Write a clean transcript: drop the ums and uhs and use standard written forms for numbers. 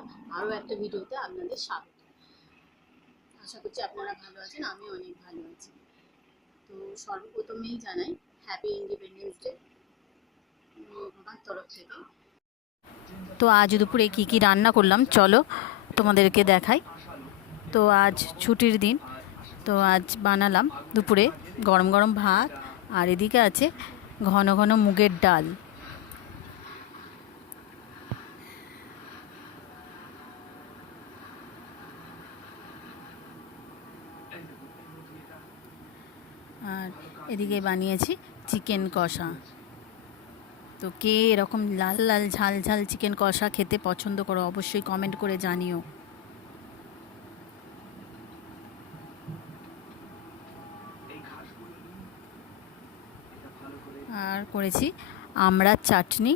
বন্ধুরা, আরও একটা ভিডিওতে আপনাদের স্বাগত। আশা করছি আপনারা ভালো আছেন, আমি অনেক ভালো আছি। তো সর্বপ্রথমেই জানাই হ্যাপি ইন্ডিপেন্ডেন্স ডে আমার তরফ থেকে। তো আজ দুপুরে কি কি রান্না করলাম চলো তোমাদেরকে দেখাই। তো আজ ছুটির দিন, তো আজ বানালাম দুপুরে গরম গরম ভাত, আর এদিকে আছে ঘন ঘন মুগের ডাল। আর এদিকে বানিয়েছি চিকেন কষা। তো কে এরকম লাল লাল ঝাল ঝাল চিকেন কষা খেতে পছন্দ করো অবশ্যই কমেন্ট করে জানিও। আর করেছি আমড়ার চাটনি